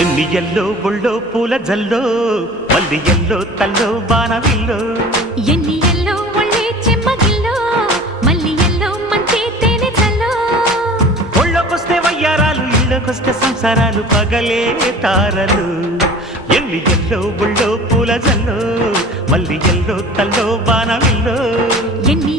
ఎన్ని ఎల్లో ఒళ్ళో పూల జల్లో మల్లి ఎల్లో తల్లో బాణవిల్లో ఎన్ని ఎల్లో ఒళ్ళే చెమ్మగిల్లో మల్లి ఎల్లో మంచి తేనె చల్లో ఒళ్ళొకొస్తే వయ్యారాలు ఇళ్ళకొస్తే సంసారాలు పగలే తారలు ఎన్ని ఎల్లో ఒళ్ళో పూల జల్లో మల్లి ఎల్లో తల్లో బాణవిల్లో ఎన్ని